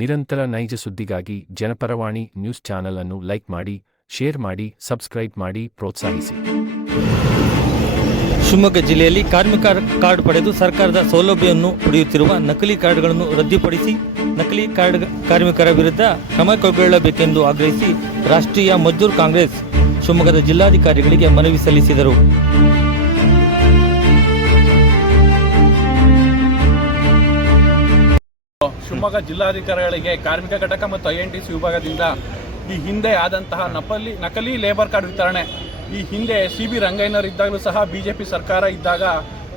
ನಿರಂತರ ನೈಜ ಸುದ್ದಿಗಾಗಿ ಜನಪರವಾಣಿ ನ್ಯೂಸ್ ಚಾನೆಲ್ ಅನ್ನು ಲೈಕ್ ಮಾಡಿ, ಶೇರ್ ಮಾಡಿ, ಸಬ್ಸ್ಕ್ರೈಬ್ ಮಾಡಿ ಪ್ರೋತ್ಸಾಹಿಸಿ. ಶಿವಮೊಗ್ಗ ಜಿಲ್ಲೆಯಲ್ಲಿ ಕಾರ್ಮಿಕ ಕಾರ್ಡ್ ಪಡೆದು ಸರ್ಕಾರದ ಸೌಲಭ್ಯವನ್ನು ಪಡೆಯುತ್ತಿರುವ ನಕಲಿ ಕಾರ್ಡ್ಗಳನ್ನು ರದ್ದುಪಡಿಸಿ ನಕಲಿ ಕಾರ್ಡ್ ಕಾರ್ಮಿಕರ ವಿರುದ್ಧ ಕ್ರಮ ಕೈಗೊಳ್ಳಬೇಕೆಂದು ಆಗ್ರಹಿಸಿ ರಾಷ್ಟ್ರೀಯ ಮಜ್ದೂರ್ ಕಾಂಗ್ರೆಸ್ ಶಿವಮೊಗ್ಗದ ಜಿಲ್ಲಾಧಿಕಾರಿಗಳಿಗೆ ಮನವಿ ಸಲ್ಲಿಸಿದರು. ಶಿವಮೊಗ್ಗ ಜಿಲ್ಲಾಧಿಕಾರಿಗಳಿಗೆ ಕಾರ್ಮಿಕ ಘಟಕ ಮತ್ತು ಐ ಎನ್ ಟಿ ಸಿ ವಿಭಾಗದಿಂದ ಈ ಹಿಂದೆ ಆದಂತಹ ನಕಲಿ ನಕಲಿ ಲೇಬರ್ ಕಾರ್ಡ್ ವಿತರಣೆ. ಈ ಹಿಂದೆ ಸಿ ಬಿ ರಂಗಯ್ಯನವರು ಇದ್ದಾಗಲೂ ಸಹ ಬಿ ಜೆ ಪಿ ಸರ್ಕಾರ ಇದ್ದಾಗ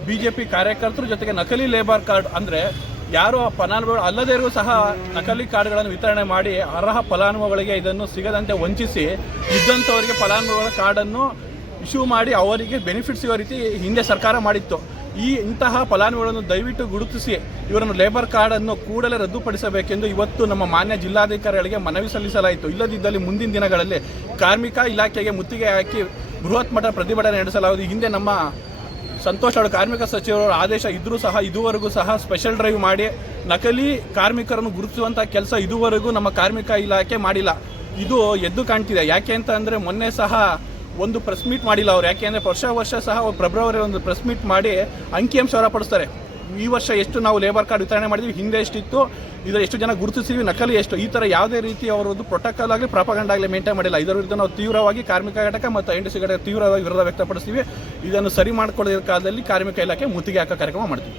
ಬಿ ಜೆ ಪಿ ಕಾರ್ಯಕರ್ತರ ಜೊತೆಗೆ ನಕಲಿ ಲೇಬರ್ ಕಾರ್ಡ್ ಅಂದರೆ ಯಾರು ಆ ಫಲಾನುಭವಿಗಳು ಅಲ್ಲದೇರೂ ಸಹ ನಕಲಿ ಕಾರ್ಡ್ಗಳನ್ನು ವಿತರಣೆ ಮಾಡಿ ಅರ್ಹ ಫಲಾನುಭವಿಗಳಿಗೆ ಇದನ್ನು ಸಿಗದಂತೆ ವಂಚಿಸಿ ಇದ್ದಂಥವರಿಗೆ ಫಲಾನುಭವಿಗಳ ಕಾರ್ಡನ್ನು ಇಶ್ಯೂ ಮಾಡಿ ಅವರಿಗೆ ಬೆನಿಫಿಟ್ ಸಿಗೋ ರೀತಿ ಹಿಂದೆ ಸರ್ಕಾರ ಮಾಡಿತ್ತು. ಈ ಇಂತಹ ಫಲಾನುಭವಿಗಳನ್ನು ದಯವಿಟ್ಟು ಗುರುತಿಸಿ, ಇವರನ್ನು ಲೇಬರ್ ಕಾರ್ಡನ್ನು ಕೂಡಲೇ ರದ್ದುಪಡಿಸಬೇಕೆಂದು ಇವತ್ತು ನಮ್ಮ ಮಾನ್ಯ ಜಿಲ್ಲಾಧಿಕಾರಿಗಳಿಗೆ ಮನವಿ ಸಲ್ಲಿಸಲಾಯಿತು. ಇಲ್ಲದಿದ್ದಲ್ಲಿ ಮುಂದಿನ ದಿನಗಳಲ್ಲಿ ಕಾರ್ಮಿಕ ಇಲಾಖೆಗೆ ಮುತ್ತಿಗೆ ಹಾಕಿ ಬೃಹತ್ ಮಟ್ಟ ಪ್ರತಿಭಟನೆ ನಡೆಸಲಾಗುವುದು. ಹಿಂದೆ ನಮ್ಮ ಸಂತೋಷ್ ಅವರು ಕಾರ್ಮಿಕ ಸಚಿವರ ಆದೇಶ ಇದ್ದರೂ ಸಹ ಇದುವರೆಗೂ ಸಹ ಸ್ಪೆಷಲ್ ಡ್ರೈವ್ ಮಾಡಿ ನಕಲಿ ಕಾರ್ಮಿಕರನ್ನು ಗುರುತಿಸುವಂಥ ಕೆಲಸ ಇದುವರೆಗೂ ನಮ್ಮ ಕಾರ್ಮಿಕ ಇಲಾಖೆ ಮಾಡಿಲ್ಲ. ಇದು ಎದ್ದು ಕಾಣ್ತಿದೆ. ಯಾಕೆ ಅಂತ ಅಂದರೆ ಮೊನ್ನೆ ಸಹ ಒಂದು ಪ್ರೆಸ್ ಮೀಟ್ ಮಾಡಿಲ್ಲ ಅವ್ರು. ಯಾಕೆ ಅಂದರೆ ವರ್ಷ ವರ್ಷ ಸಹ ಅವ್ರು ಫೆಬ್ರವರಿ ಒಂದು ಪ್ರೆಸ್ ಮೀಟ್ ಮಾಡಿ ಅಂಕಿಅಂಶ ಹೊರಪಡಿಸ್ತಾರೆ ಈ ವರ್ಷ ಎಷ್ಟು ನಾವು ಲೇಬರ್ ಕಾರ್ಡ್ ವಿತರಣೆ ಮಾಡಿದ್ವಿ, ಹಿಂದೆ ಎಷ್ಟಿತ್ತು ಇದರ ಎಷ್ಟು ಜನ ಗುರುತಿಸಿದ್ವಿ, ನಕಲಿ ಎಷ್ಟು, ಈ ಥರ ಯಾವುದೇ ರೀತಿ ಅವರದ್ದು ಪ್ರೊಟೋಕಾಲ್ ಆಗಲಿ ಪ್ರಾಪಗಂಡ ಆಗಲಿ ಮೇಂಟೈನ್ ಮಾಡಿಲ್ಲ. ಇದರ ವಿರುದ್ಧ ನಾವು ತೀವ್ರವಾಗಿ ಕಾರ್ಮಿಕ ಘಟಕ ಮತ್ತು ಐ ಟಿ ಸಿ ಘಟಕ ತೀವ್ರವಾಗಿ ವಿರೋಧ ವ್ಯಕ್ತಪಡಿಸ್ತೀವಿ. ಇದನ್ನು ಸರಿ ಮಾಡಿಕೊಳ್ಳದಿರೋ ಕಾಲದಲ್ಲಿ ಕಾರ್ಮಿಕ ಇಲಾಖೆ ಮುತ್ತಿಗೆ ಹಾಕೋ ಕಾರ್ಯಕ್ರಮ ಮಾಡ್ತೀವಿ.